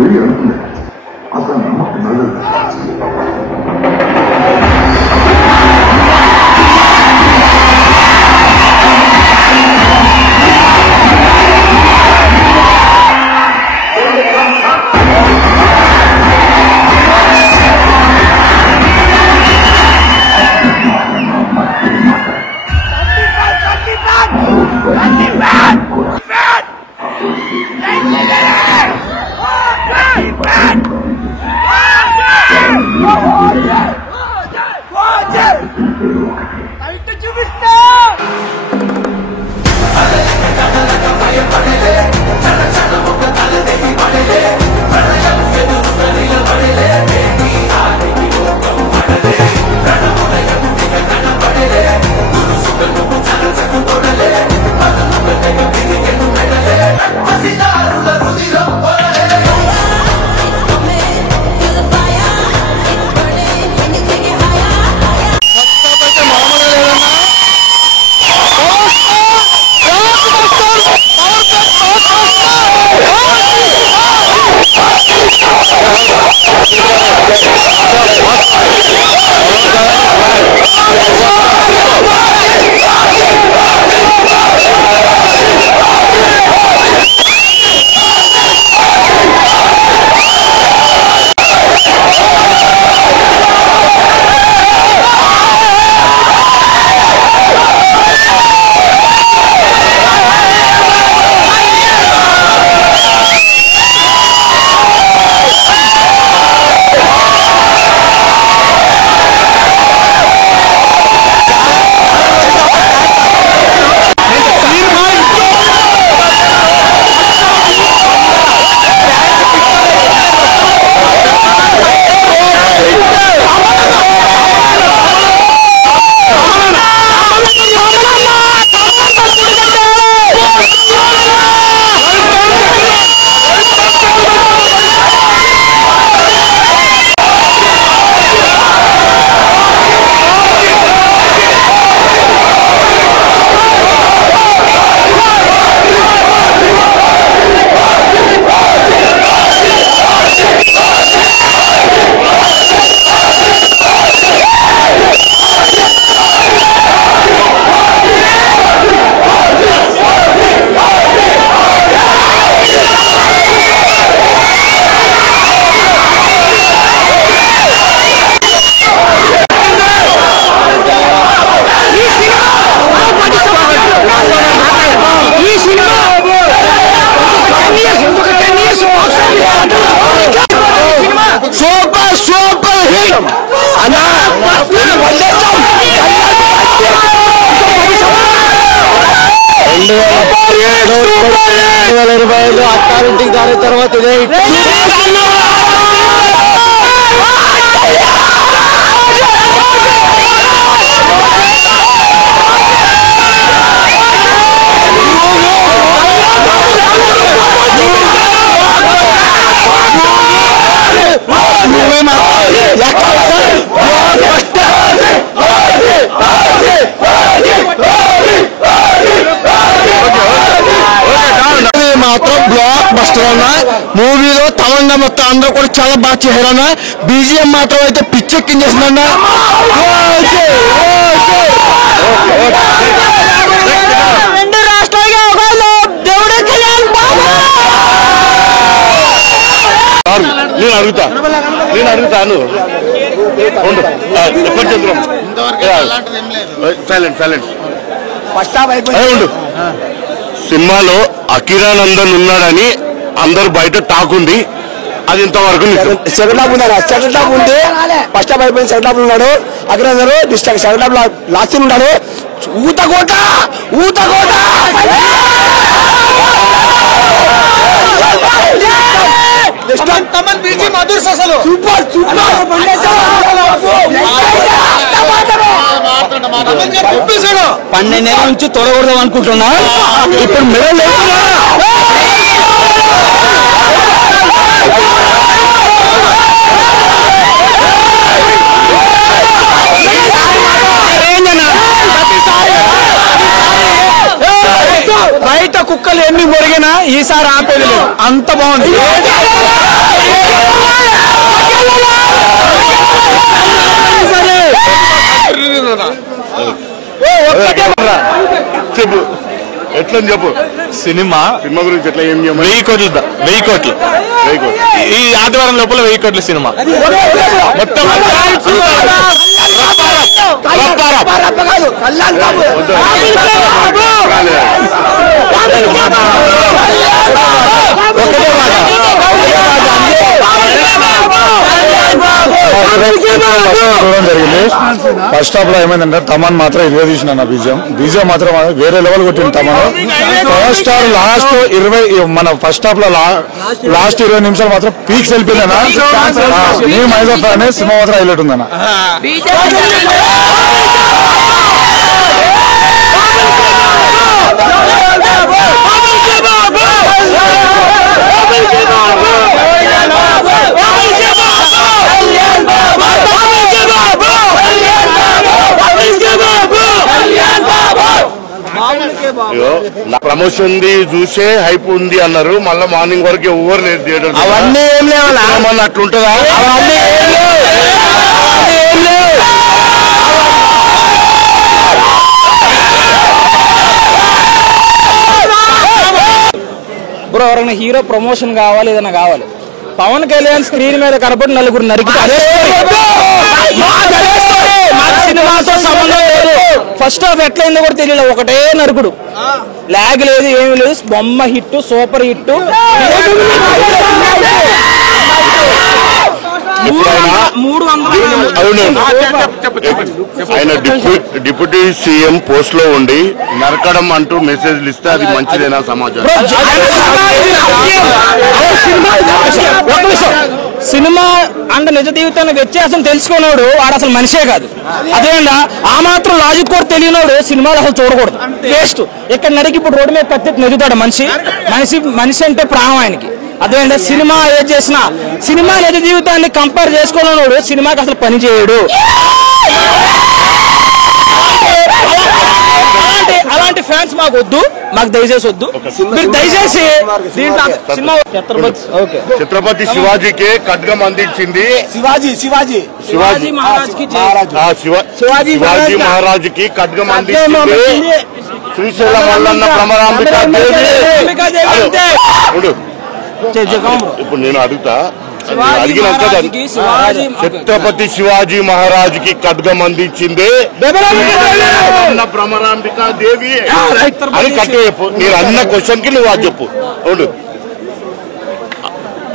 வெளியே அனுப்புங்க. அதான் நமக்கு நல்லது. అత్తారింటికి దాని తర్వాత ఇదే మాత్రం బ్లాక్ బస్టర్ అన్న. మూవీలో తమంగా మొత్తం అందరూ కూడా చాలా బాగా చేశారన్న. బీజిఎం మాత్రం అయితే పిచ్చెక్కించేసిందన్న. రెండు రాష్ట్రాలుగా నేను అడుగుతాను సినిమాలో అకిరానందన్ ఉన్నాడని అందరు బయట టాక్ ఉంది. అది ఇంతవరకు సెకండ్ హాఫ్ ఉంది. ఫస్ట్ హాఫ్ అయిపోయింది. సెకండ్ హాఫ్ ఉన్నాడు అకిరానందన్. సెకండ్ హాఫ్ లాస్ట్ ఉన్నాడు. ఊతకోట సూపర్ సూపర్. 12 నెలల నుంచి తొడగొడదాం అనుకుంటున్నా. ఇప్పుడు మెడల్ బయట కుక్కలు ఎన్ని మొరిగినా ఈసారి ఆపేది లేదు, అంత బాగుంది. చెప్పు ఎట్లా చెప్పు. సినిమా గురించి ఎట్లా ఏం 1000 కోట్లు ఈ ఆదివారం లోపల 1000 కోట్ల సినిమా మొత్తం. జరిగింది. ఫస్ట్ హాఫ్ లో ఏమైందంటే తమన్ మాత్రం ఇరవై తీసిన బీజం మాత్రం వేరే లెవెల్ కొట్టింది తమన్. ఫస్ట్ స్టార్ లాస్ట్ 20 మన ఫస్ట్ హాఫ్ లో లాస్ట్ 20 నిమిషాలు మాత్రం పీక్స్ వెళ్ళిపోయిందన్నా. నేను మైజా ఫ్యాన్, సినిమా మాత్రం హైలైట్ ఉందన్న. ప్రమోషన్ చూసే హైప్ ఉంది అన్నారు, మళ్ళీ మార్నింగ్ వరకు ఎవరు లేదు థియేటర్. అవన్నీ ఏం లేవన్నా, అట్లుంటుందా? అవన్నీ ఏం లేవు. బ్రో ఎవరైనా హీరో ప్రమోషన్ కావాలి, ఏదైనా కావాలి, పవన్ కళ్యాణ్ స్క్రీన్ మీద కనపడి నలుగురు నరికి సినిమాతో సంబంధం లేదు. ఫస్ట్ హాఫ్ ఎట్లయిందో కూడా తెలియదు, ఒకటే నరుకుడు, లాగ్ లేదు, ఏమి లేదు, బొమ్మ హిట్, సూపర్ హిట్. ఆయన డిప్యూటీ సీఎం పోస్ట్ లో ఉండి నరకడం అంటూ మెసేజ్లు ఇస్తే అది మంచిదేనా సమాజం? సినిమా అంటే నిజ జీవితాన్ని వ్యత్యాసం తెలుసుకున్నాడు వాడు అసలు మనిషే కాదు. అదేందా ఆ మాత్రం లాజిక్ కూడా తెలియనోడు సినిమాలు అసలు చూడకూడదు, వేస్ట్. ఇక్కడ నరికి ఇప్పుడు రోడ్డు మీద కత్తి నెగుతాడు మనిషి అంటే ప్రాణం ఆయనకి. అదేంటే సినిమా ఏది చేసినా సినిమా నిజ జీవితాన్ని కంపేర్ చేసుకున్నాడు సినిమాకి అసలు పని చేయడు. అలాంటి ఫ్యాన్స్ మాకు వద్దు, మాకు దయచేసి వద్దు. మీరు దయచేసి ఛత్రపతి శివాజీకి ఖడ్గం అందించింది. శివాజీ మహారాజుకి ఖడ్గం అందించింది శ్రీశైలం మల్లన్న భ్రమరాంబికా దేవి. ఇప్పుడు నేను అడిగినాక ఛత్రపతి శివాజీ మహారాజుకి ఖడ్గం అందించింది భ్రమరాంబికా దేవి అని కట్టు చెప్పు. నేను అన్న క్వశ్చన్ కి నువ్వు అది చెప్పు.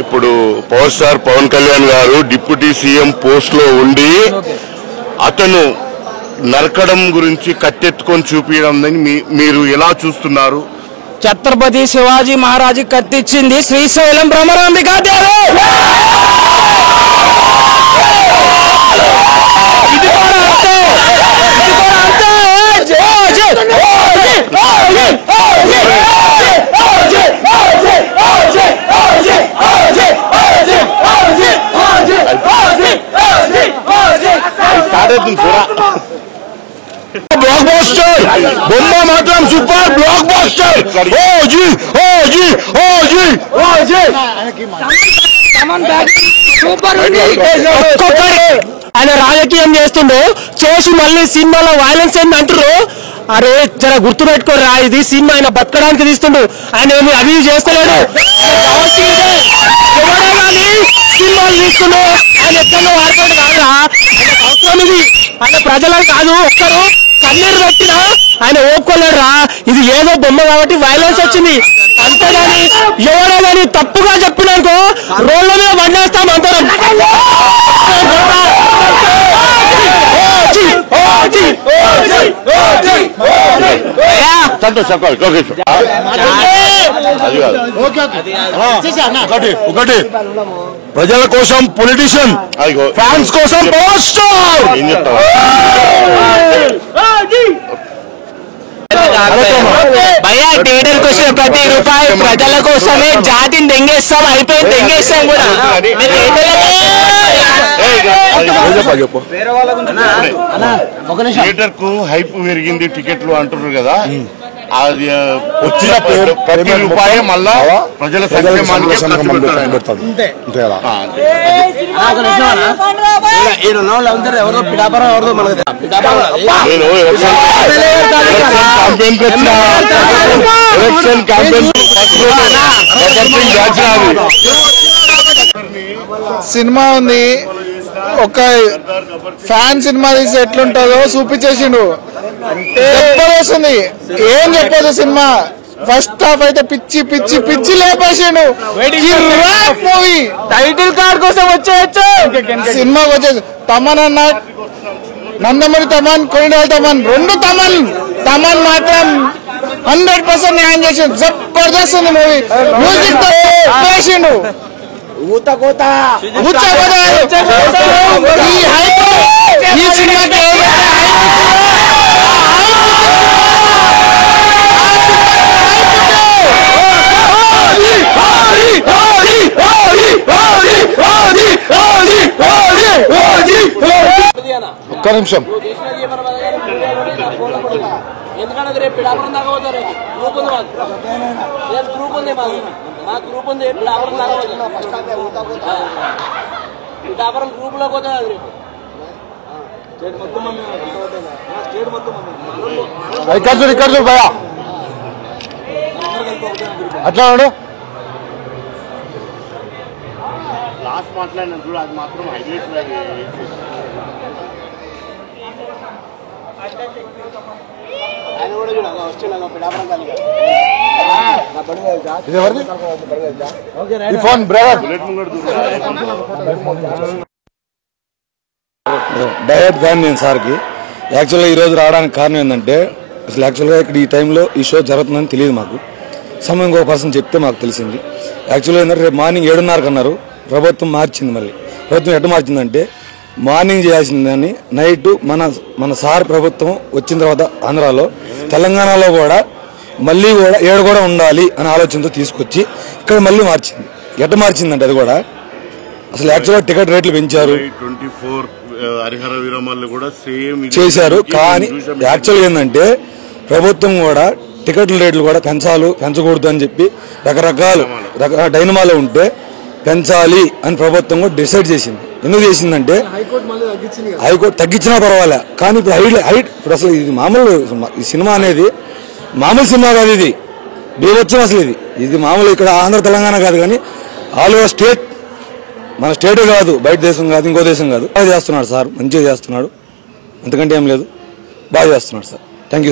ఇప్పుడు పవర్ స్టార్ పవన్ కళ్యాణ్ గారు డిప్యూటీ సీఎం పోస్ట్ లో ఉండి అతను నరకడం గురించి కత్తెత్తుకొని చూపించడం మీరు ఎలా చూస్తున్నారు? ఛత్రపతి శివాజీ మహారాజు కత్తిచ్చింది శ్రీశైలం భ్రమరాంబికా దేవి. ఇది కూడా అంతే. బ్లాక్ బాస్టర్ బొమ్మ మాత్రం సూపర్ బ్లాక్ బాస్టర్. ఆయన రాజకీయం చేస్తుండో చేసి మళ్ళీ సినిమాలో వైలెన్స్ ఏంది అంటారు. అరే జర గుర్తుపెట్టుకోరా, ఇది సినిమా ఆయన బతకడానికి తీస్తుండు, ఆయన ఏమి అవి చేస్తలేడు. సినిమాలు తీస్తుండో ఆయన ఎక్కడో వాడుకోండి కాదురా, ఆయనకు అవసరం ఇది. ఆయన ప్రజలకు కాదు, ఒక్కరు కన్నీరు పెట్టినా ఆయన ఓపుకోలేడురా. ఇది ఏదో బొమ్మ కాబట్టి వైలెన్స్ వచ్చింది అంతేగాని ఎవరో కానీ తప్పుగా చెప్పినాకో రోడ్ల మీద వండేస్తాం అందరం. ఒకటి ప్రజల కోసం పొలిటీషియన్, ఫ్యాన్స్ కోసం పవర్ స్టార్. ఏం చెప్తావు? భయ్యా థియేటర్ కి వచ్చిన ప్రతి రూపాయి ప్రజల కోసమే. జాతిని దెంగేస్తాం, అయిపోయింది, దెంగేస్తాం కూడా. థియేటర్ కు హైప్ పెరిగింది, టికెట్లు అంటున్నారు కదా, అది వచ్చిన ప్రతి రూపాయి మళ్ళా ప్రజల సంక్షేమానికి పెడతాడు. ఎవరో పిడాపరం ఎవరిదో మనకు ఎలక్షన్ క్యాంపెయిన్ సినిమా ఉంది, ఒక ఫ్యాన్ సినిమా తీసి ఎట్లుంటుందో చూపించేసిండు. వస్తుంది ఏం చెప్పదు సినిమా. ఫస్ట్ హాఫ్ అయితే పిచ్చి పిచ్చి పిచ్చి లేపేసిండు. మూవీ టైటిల్ కార్డ్ కోసం వచ్చేయచ్చు. సినిమాకి వచ్చేసి తమన్ అన్న, నందమూరి తమన్, కొనిడాల తమన్, రెండు తమన్ మాత్రం 100% న్యాయం చేసిండు. జబర్దస్త్ ఉంది మూవీ. మ్యూజిక్ తో వేసిండు. ఈ సినిమాకి ఒక్క నిమిషం ఎందుకంటే రేపు పిడాపురం దాకా పోతారు. గ్రూప్ ఉంది మాకు, గ్రూప్ ఉంది మా గ్రూప్ ఉంది. పిడాపురం దాకా పిడాపురం గ్రూప్ లోకి పోతుంది అది రేపు. ఇక్కడ భయా అట్లా లాస్ట్ మాట్లాడిన చూడు, అది మాత్రం హైలైట్. ఆయన కూడా చూడాలి వచ్చేలాగా పిడాపురం కానీ ఫోన్ బ్రదర్ డైరెక్ట్ ఫ్యాన్ నేను సార్కి. యాక్చువల్గా ఈరోజు రావడానికి కారణం ఏంటంటే అసలు యాక్చువల్గా ఇక్కడ ఈ టైంలో ఈ షో జరుగుతుందని తెలియదు మాకు. సమయం ఇంకో పర్సన్ చెప్తే మాకు తెలిసింది. యాక్చువల్గా ఏంటంటే రేపు మార్నింగ్ 7:30కి అన్నారు. ప్రభుత్వం మార్చింది. మళ్ళీ ప్రభుత్వం ఎట్లా మార్చిందంటే మార్నింగ్ చేయాల్సిందని నైట్ మన సార్ ప్రభుత్వం వచ్చిన తర్వాత ఆంధ్రాలో తెలంగాణలో కూడా మళ్ళీ కూడా 7 కూడా ఉండాలి అనే ఆలోచనతో తీసుకొచ్చి ఇక్కడ మళ్ళీ మార్చింది. ఎట్లా మార్చిందంటే అది కూడా అసలు యాక్చువల్గా టికెట్ రేట్లు పెంచారు, 24 హరిహర విరామాలు కూడా సేమ్ చేశారు. కానీ యాక్చువల్గా ఏంటంటే ప్రభుత్వం కూడా టికెట్ల రేట్లు కూడా పెంచకూడదు అని చెప్పి రకరకాల డైనమాలో ఉంటే పెంచాలి అని ప్రభుత్వం కూడా డిసైడ్ చేసింది. ఎందుకు చేసిందంటే హైకోర్టు తగ్గించినా పర్వాలే, కానీ ఇప్పుడు ఇప్పుడు అసలు ఇది మామూలు ఈ సినిమా అనేది మామూలు సినిమా కాదు. ఇది బీభత్సం అసలు. ఇది మామూలు ఇక్కడ ఆంధ్ర తెలంగాణ కాదు, కానీ ఆల్ ఓవర్ స్టేట్, మన స్టేటే కాదు, బయట దేశం కాదు, ఇంకో దేశం కాదు. బాగా చేస్తున్నాడు సార్, మంచిగా చేస్తున్నాడు, అంతకంటే ఏం లేదు, బాగా చేస్తున్నాడు సార్. Thank you sir.